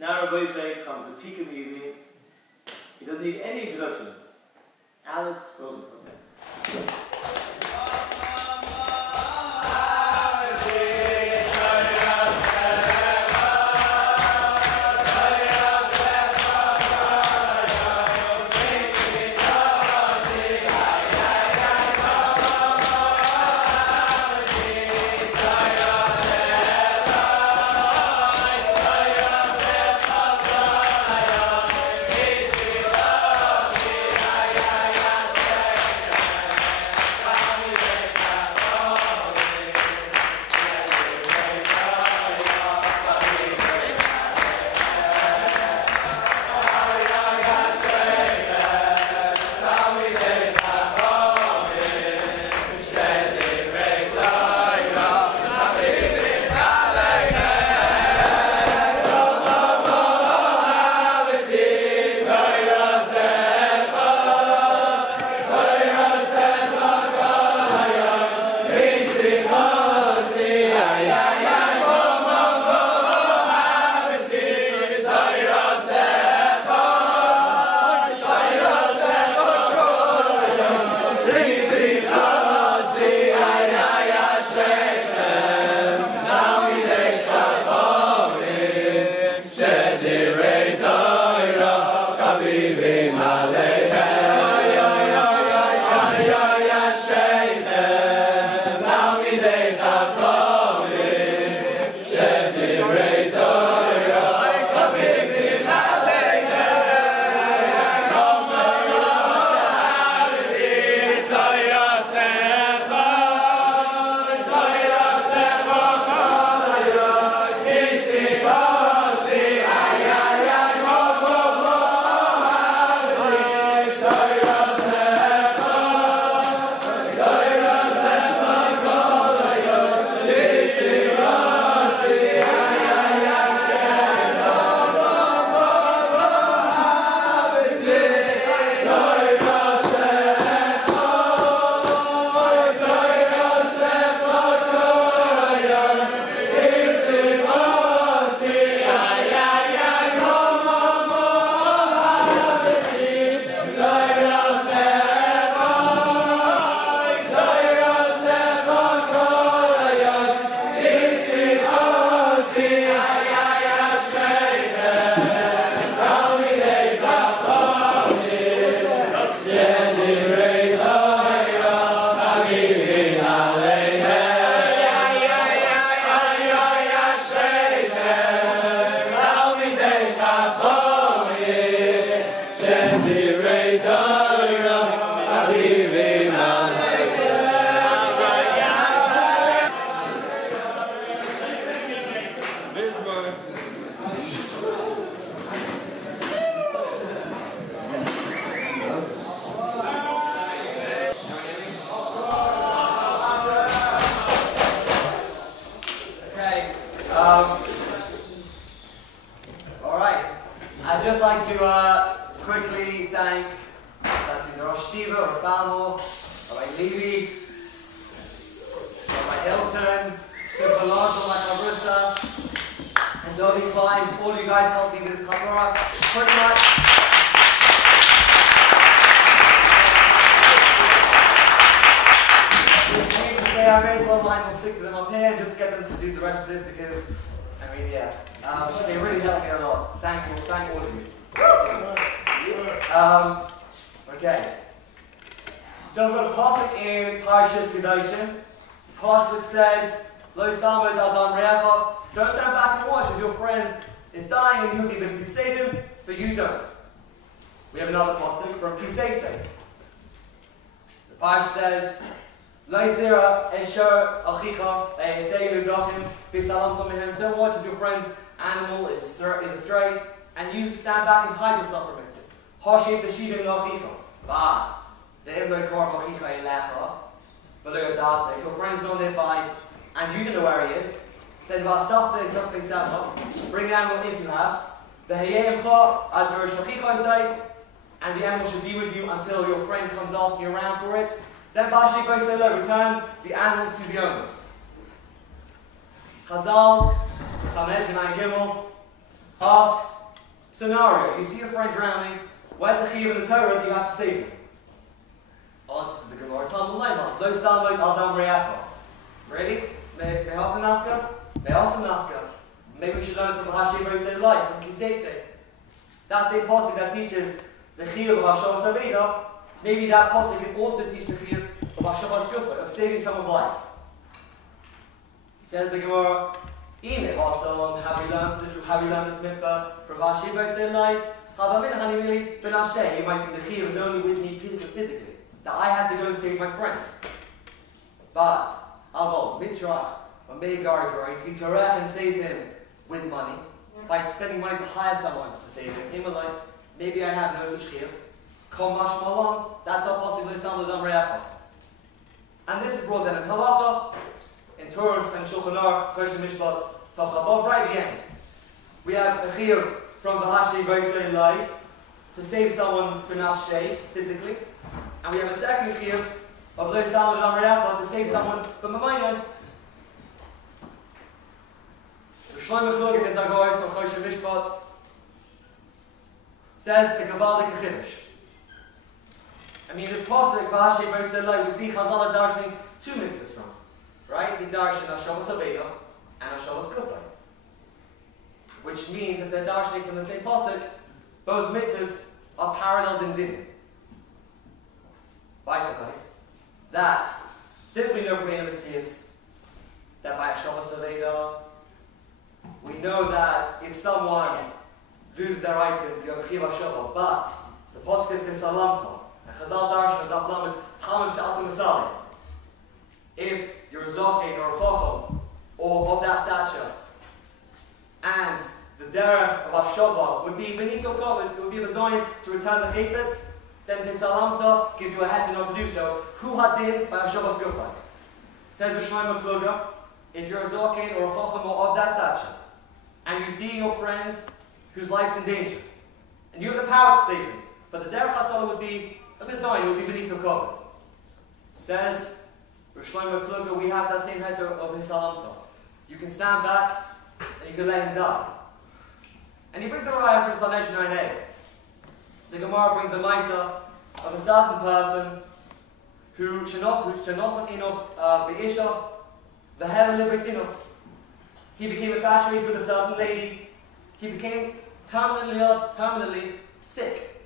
Now Rabbi Say comes to peak in the evening. He doesn't need any introduction. Alex Rosenfield. Alright, I'd just like to quickly thank the Rosh Shiva, Rabbi Levi, Rabbi Hilton, Super Lord, Rabbi Chaburah, and Dodi Klein. All you guys helped me with this Chaburah. Pretty much. I may as well line all 6 of them up here and just get them to do the rest of it because, I mean, yeah, they really helped me a lot. Thank all of you. Okay. So we've got a pasuk in Parashas Kedoshim. Pasuk says, "Lo samad adam re'echa." Don't stand back and watch as your friend is dying and you have the ability to save him, but you don't. We have another pasuk from Kisei. The Parsha says, don't watch as your friend's animal is astray, and you stand back and hide yourself from it. But if your friend's not nearby and you don't know where he is, then bring the animal into the house, and the animal should be with you until your friend comes asking around for it. Then return the animal to the owner. Chazal, Samet and Gimel, Ask, scenario, you see a friend drowning, where's the chiyuv in the Torah that you have to save him? Answer the Gemara, Talmud Leiman, Lo Samod Al Dam Re'acha. Ready? May help the nafka? May also nafka. Maybe we should learn from Hashem Yosei Life, from Kisete. That's a pasuk that teaches the chiyuv of Hashavas Aveida. Maybe that pasuk can also teach the chiyuv of Hashavas Kufa, of saving someone's life. Says the Gemara, Ime Hasam, have we learned this mitzvah from Hashem Yosei Life? You might think the chiyuv is only with me physically, that I have to go and save my friend. But I'll go mitrach or megar to Torah and save him with money by spending money to hire someone to save him. Maybe I have no such chiyuv. Kol mashmalon. That's our possible example of Re'acha. And this is brought then in halacha, in Torah and Shulchan Aruch, Chodesh Mishpat, Tav Chavav, right at the end. We have a chiyuv from the Hashem Yosei Life to save someone b'nafshei, physically. And we have a second chiyuv of Lo Samod Al Dam Re'acha to save someone b'mamaynan. The Shlomo Klugin is Agoy, so Chodesh Mishpat, says the Kabbalah Chiddush. I mean, this pasuk, Hashem Yosei Life, we see Chazal darshaning two mitzvahs from. Right? We darshan Hashavas Aveida and Hashavas Kufa. Which means that they're darshaning from the same pasuk, both mitzvahs are paralleled in din. Vice that since we know from We'ino Metzius that by Hashavas Aveida, we know that if someone loses their item, you have a chiyuv hashava, but the pasuk is Salamta, and Chazal darshan of Daf Lamed Hamim She'alta Masali. If you're a Zaken or a Chacham, or of that stature, and the derech of Hashava would be beneath your covet, it would be a design to return the chaypetz, then Pisalamta gives you a head to not to do so. Who hadin by Hashavas Kufa? Says the Shlomo Kluger, if you're a Zaken or a Chacham or of that stature, and you see your friends whose life's in danger, and you have the power to save them, but the derech Hatzalah would be a design, it would be beneath your covet. Says Shlomo Kluger, we have that same head of Pisalamta. You can stand back and you can let him die. And he brings a raya from Sanesh 9a. The Gemara brings a Maisa of a certain person who Chanukah enough Be'isha, the heaven liberating. He became infatuated with a certain lady. He became terminally sick.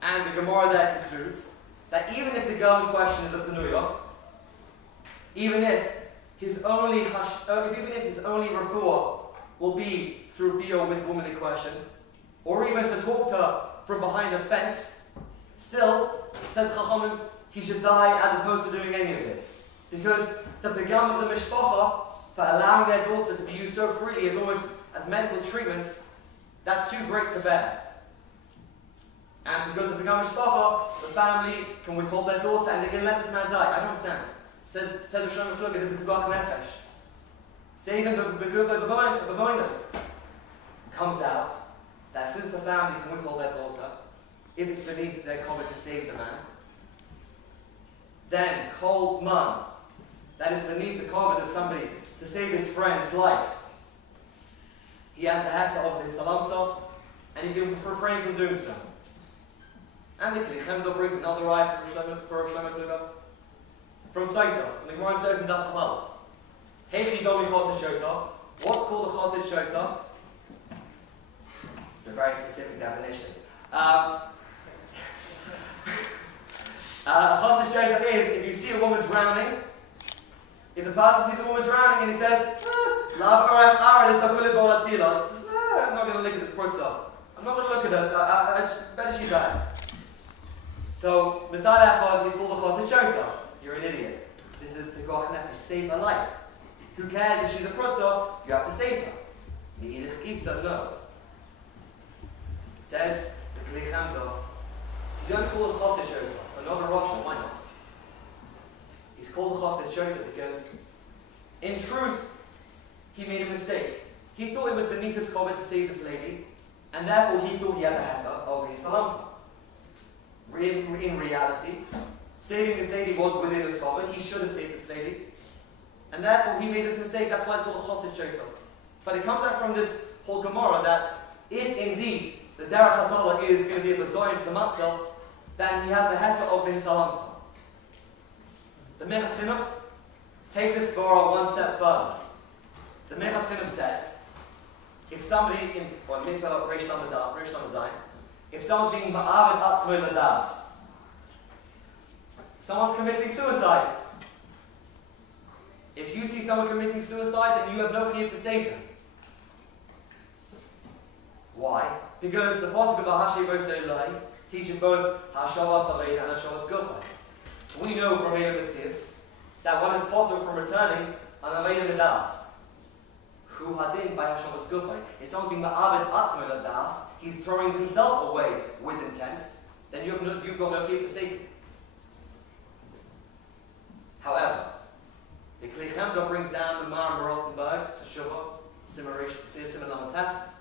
And the Gemara there concludes that even if the girl in question is a Chanukah, even if his only refuah will be through bio with the woman in question, or even to talk to her from behind a fence, still, says Chachamim, he should die as opposed to doing any of this. Because the pegam of the mishpacha, for allowing their daughter to be used so freely is almost as medical treatment, that's too great to bear. And because of the pegam mishpacha, the family can withhold their daughter and they can let this man die. I don't understand. Says the Shlomo Kluger, it is a pegach nefesh. Save him b'voino. Comes out that since the family can withhold their daughter, if it's beneath their covet to save the man, then kol zman, that is beneath the covet of somebody to save his friend's life, he has the head to offer his salamta, and he can refrain from doing so. And the Kli Chemdo brings another raya for Shlomo Kluger from Saita, and the Gemara says in Daf Chavav, Heichi domi chosed shota. What's called a chosed shota? It's a very specific definition. Chosed shota is if you see a woman drowning, if the person sees a woman drowning and he says, I'm not going to look at this prutza. I'm not going to look at her. I better she dies. So, Mitzad Echad, he's called a chosed shota. You're an idiot. This is pegach nefesh, save her life. Who cares if she's a prutza? You have to save her. Me'idich kisa, no. Says the Kli Chemdo, he's only called a chosed shota, but not a Russia. Why not? He's called a chosed shota because, in truth, he made a mistake. He thought it was beneath his covet to save this lady, and therefore he thought he had the heta of his salamta. In reality, saving this lady was within his covet. He should have saved this lady. And therefore he made this mistake. That's why it's called a chosed shota. But it comes out from this whole Gemara that if indeed the Derech HaTolah is going to be a bezoyim to the Matzah, then he has the heter of Bin Salamta. The Mechas Chinuch takes this Svara one step further. The Mechas Chinuch says, if somebody in Mitzvah Reish Lamed Zayin, if someone's being Ma'avid Atzmoi Ladas, someone's committing suicide. If you see someone committing suicide, then you have no chiyuv to save them. Why? Because the pasuk of Hashem Bosei Eloi teaches both Hashavas Alein and Hashavas Gufay. We know from Eilem Mitzias that one is potter from returning an Alein Midas. Who hadin by Hashavas Gufay. If someone's being Ma'avid Atzmoi Ladas, he's throwing himself away with intent, then you've got no chiyuv to save him. However, the Kli Chemda brings down the Mar Rothenberg to Shuvah, similar test.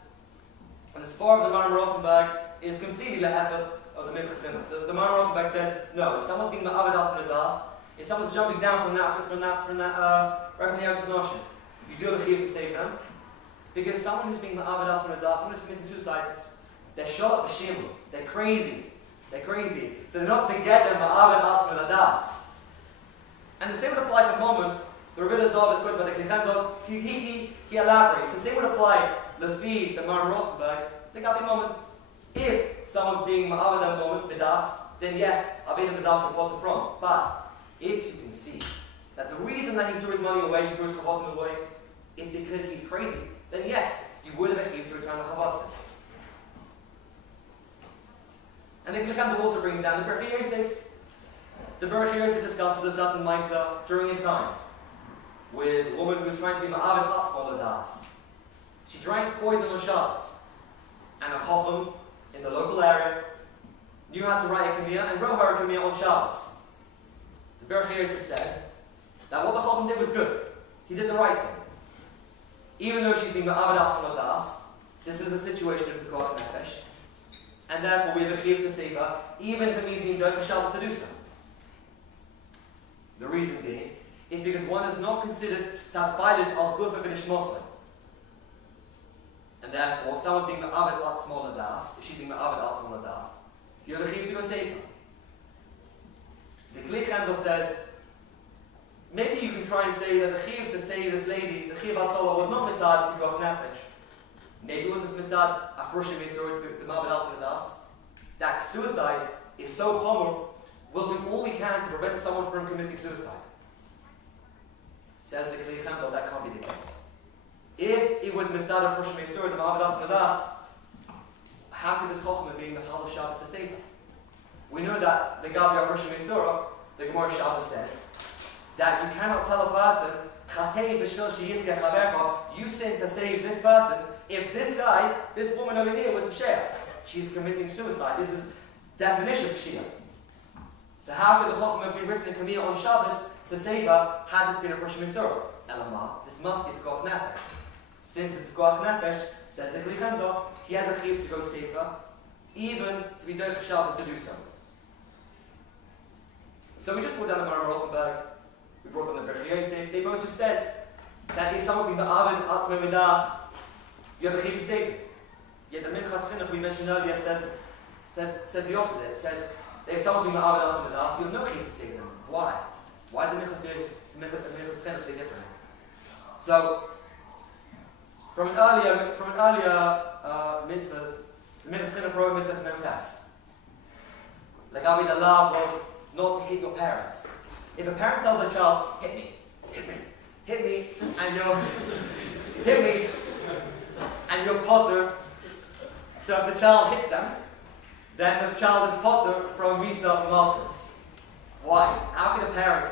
And the spar of the Mar Rothenberg is completely lehepeth of the Minchas Chinuch. The Mar Rothenberg says, no, if someone's being Ma'avid Atzmoi Ladas, if someone's jumping down from that right from the Eretz Noshim, you do have a chiyuv to save them. Because someone who's being Ma'avid Atzmoi Ladas, someone who's committing suicide, they're shot up b'shimul. They're crazy. So they're not together Ma'avid Atzmoi Ladas. And the same would apply for moment. The Rebbe Zav is quoted by the Kli Chemda. He elaborates. The same would apply Lefi, the Mar Rothenberg. The Gabi moment. If someone's being Ma'avid that moment, Midas, then yes, Aveda Midas will potter from. But if you can see that the reason that he threw his money away, he threw his chavatim away, is because he's crazy, then yes, you would have achieved to return the chavatim. And the Kli Chemda also brings down the Berchi Yosef. The Berchi Yosef discusses a certain Maisa during his times with a woman who was trying to be Ma'avid Atzmoi Ladas. She drank poison on Shabbos, and a Chacham in the local area knew how to write a Kamiyah and wrote her a Kamiyah on Shabbos. The Berchi Yosef said that what the Chacham did was good. He did the right thing. Even though she's being Ma'avid Atzmoi Ladas, this is a situation of the Pekuach Nefesh, and therefore we have a chiyuv to save her, even if it means being done for Shabbos to do so. The reason being is because one is not considered to have bailis al gufa b'nishmosai. And therefore, if someone's being Ma'avid Atzmoi Ladas, if she's being Ma'avid Atzmoi Ladas, you have a chiyuv to go save her. The Kli Chemda says, maybe you can try and say that the chiyuv to save this lady, the chiyuv HaTolah, was not mitzad Pekuach Nefesh. Maybe it was a mitzad Afroshim Yisroel to Ma'avid Atzmoi Ladas. That suicide is so chomer, we'll do all we can to prevent someone from committing suicide. Says the Kli Chemda, that can't be the case. If it was mitzad of Rosh Hashanah, the Ma'avid Atzmoi Ladas, how could this Chacham be Mechal of Shabbos to save him? We know that the Gabi of Rosh Hashanah, the Gemara Shabbos says, that you cannot tell a person, Chatei b'shvil sheyizkeh chavercha, you sin to save this person, if this guy, this woman over here was Pshea. She's committing suicide. This is definition of Pshea. So how could the Chacham be written in Kamiyah on Shabbos to save her had this been a Rosh Hashanah? Elamah, this must be Pekuach Nefesh. Since it's Pekuach Nefesh, says the Kli Chemda, he has a chiyuv to go save her, even to be doing Shabbos to do so. So we just brought down the Mar Rothenberg, we brought down the Berchi Yosef. They both just said that if someone being Ma'avid Atzmoi Ladas, you have a chiyuv to save him. Yet the Minchas Chinuch we mentioned earlier said the opposite. Said that if someone being Ma'avid Atzmoi Ladas, you have no chiyuv to save them. Why? Why did the Minchas Chinuch say differently? So, from an earlier mitzvah, the Minchas Chinuch wrote a mitzvah Memches. Like I mean the love of not to hit your parents. If a parent tells a child, hit me, and you're potter, so if the child hits them, then the child is potter from Misa Malchus. Why? How can a parent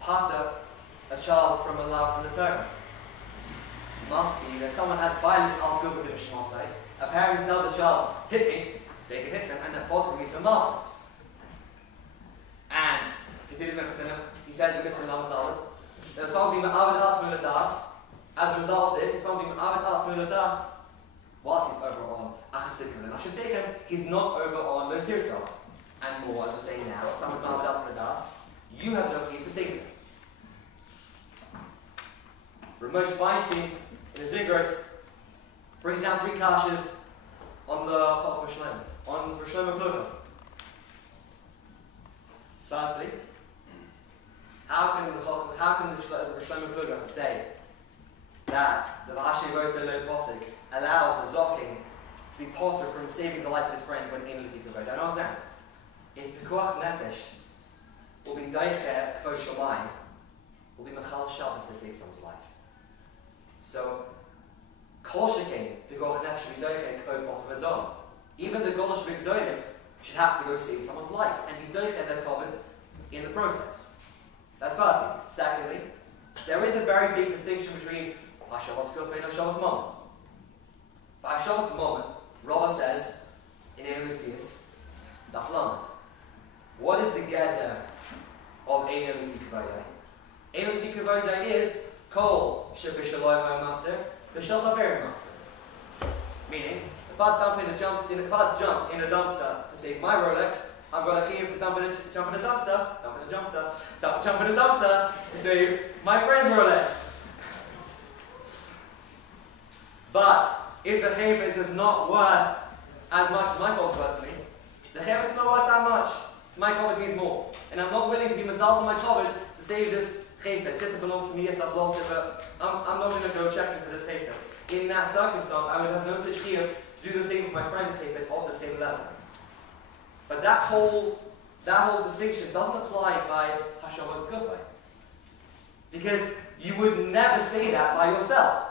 potter a child from a love from the Torah? Must be that someone has violence al guvah b'nishmosai. A parent who tells a child, hit me, they can hit them, and they're potter Misa Malchus. And he says in Mitzvah Lamed Dalet that if someone being Ma'avid Atzmoi Ladas, as a result of this, if someone being Ma'avid Atzmoi Ladas, whilst he's over on Achas Dikkan and Ashur he's not over on Lo Sirto. And more, as we're saying now, if someone Ma'avid Atzmoi Ladas, you have no chiyuv to save them. Ramesh Feinstein, in the Zigros brings down 3 kashas on the Chacham Shlem, on Roshon Kevuddo. Firstly, how can the Roshon Kevuddo say that the V'hashem Rosa Lo Posik allows a Zoking to be potter from saving the life of his friend when in Lefi Kavod? I don't understand. If Pekuach Nefesh will be Daiche Kvo Shomayim, will be Mechal Shabbos to save someone's life. So, Kol Shekein, Pekuach Nefesh will be Daiche Kvo Posav Adon. Even the Golosh B'Gdolim should have to go save someone's life and be Daiche their Kavod in the process. That's firstly. Secondly, there is a very big distinction between Hashavos Kuf and Hashavos Mom. By Hashavos Mom, Rabbah says in Eino Messias, Daflamet. What is the gather of Eino Lefi Kavod? Eino Lefi Kavod is Kol Shebishaloi HaMaser, Bishal Chaver Maser. Meaning, if I jump in a dumpster to save my Rolex, I've got a chiyuv to jump in a dumpster to save my friend's Rolex. But if the chiyuv is not worth as much as my covet's worth to me, the chiyuv is not worth that much. My covet means more, and I'm not willing to be mazal on my covet to save this chiyuv. Yes, it belongs to me. Yes, I've lost it, but I'm not going to go checking for this chiyuv. In that circumstance, I would have no such chiyuv to do the same for my friend's chiyuv of the same level. But that whole distinction doesn't apply by Hashavos Kufay. Because you would never say that by yourself.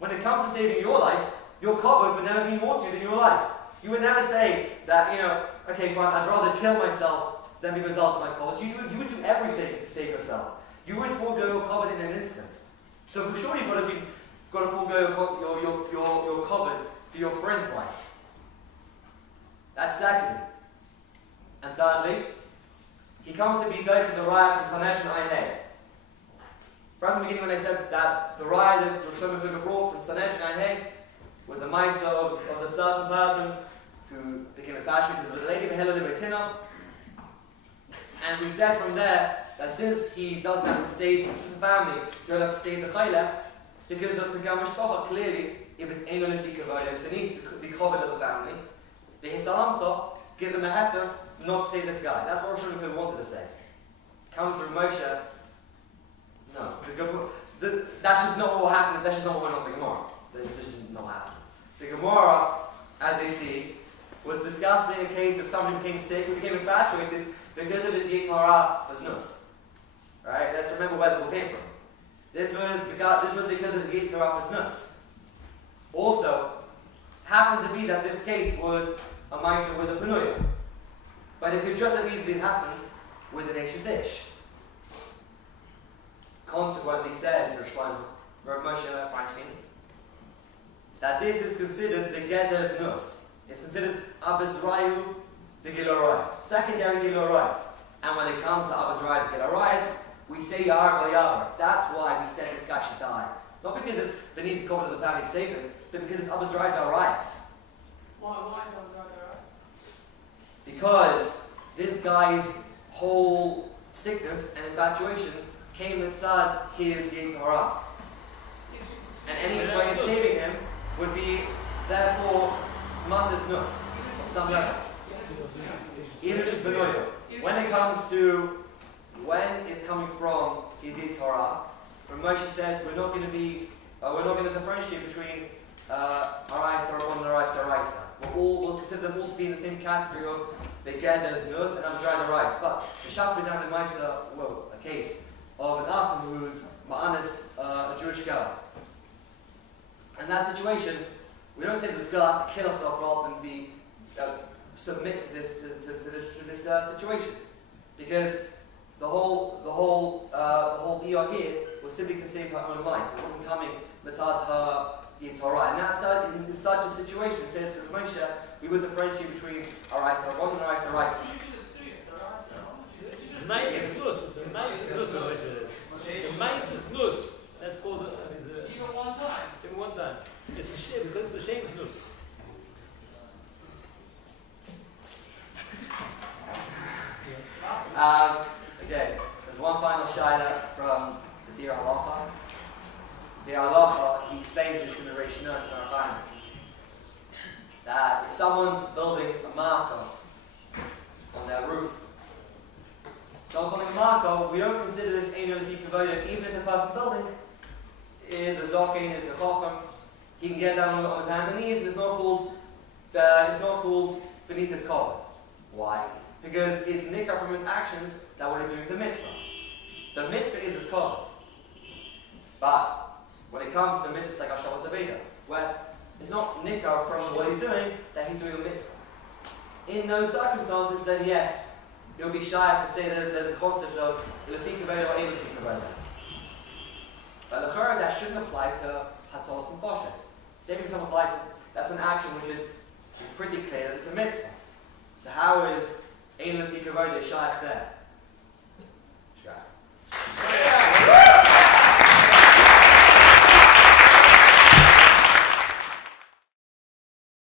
When it comes to saving your life, your kavod would never mean more to you than your life. You would never say that, okay, fine, I'd rather kill myself than be result of my kavod. You would do everything to save yourself. You would forego your kavod in an instant. So for sure you've got to forego your kavod for your friend's life. That's secondly. And thirdly, he comes to be Doich the Raya from Sanesh and Ainei. From the beginning when I said that the Raya that Roshon Kevuddo brought from Sanesh and Ainei was the Maisa of the certain person who became attached to the lady Behela de Betina. And we said from there that since he doesn't have to save, since the family don't have to save the Chayla, because of the Gamashpacha, clearly, if it's Eino Lefi Kavod, it's beneath the Kavod of the family, the Hisalamta gives them a heter not to say this guy. That's what Roshon Kevuddo wanted to say. Comes from Moshe. No. That's just not what happened. That's just not what went on in the Gemara. This just not happened. The Gemara, as they see, was discussing a case of somebody who became sick, who became infatuated because of his Yetzer Hara was nus. Right? Let's remember where this all came from. This was because of his Yetzer Hara was nus. Also, happened to be that this case was a Maisa with a Penuya. But it could just as easily have happened with an Ish. Consequently, says Rav Moshe Feinstein, that this is considered the Geder's Nus. It's considered Abbas Rayu to Gilorais, secondary Gilorais. And when it comes to Abbas Rayu to Gilorais, we say Yahar Yavar. That's why we said this guy should die. Not because it's beneath the cover of the family to save him, but because it's Abbas Rayu to Gilorais. Why is Abbas Rayu to Gilorais? Because this guy's whole sickness and infatuation came inside his Yetzer Hara. And any way of saving him would be, therefore, Matas Nus, of some level. Even if it's Benoyo. When it comes to when it's coming from his Yetzer Hara, when Moshe says we're not going to differentiate between Araisa Rabban and Araisa Araisa. We'll consider them all to be in the same category of the Geder's Nus and Amzrai the Rice. But the Shach down in Maisa, a case of an Achim who's Ma'anis, a Jewish girl. In that situation, we don't say this girl has to kill herself rather than be submit to this situation, because the whole iyah here was simply to save her own life. It wasn't coming mitzad her Yetzer Hara. And in such a situation, says to Moshe, we would differentiate between Araisa Rabban and Araisa Araisa. It's nice as nus. It's a nice as nus. It's nice as nus. That's called even one time. Even one time. It's a shame because it's a shame it's nus. Okay, there's one final shaila from the Deir Halacha. Deir Halacha, he explains that if someone's building a marker on their roof, someone's building a marker, we don't consider this Eino Lefi Kavod, even if the person building is a Zokin, is a Chochem, he can get down on his hands and knees, and it's not called beneath his covers. Why? Because it's nikar from his actions that what he's doing is a mitzvah. The mitzvah is his covenant. But when it comes to mitzvahs like Hashavas Aveda, where it's not nikar from what he's doing that he's doing a mitzvah. In those circumstances, then yes, it would be shy to say there's a concept of lefi kavod or ein lefi kavod. But l'chora that shouldn't apply to hatzalos and foshes. Saving someone's life, that's an action which is pretty clear that it's a mitzvah. So how is ein lefi kavod shy there?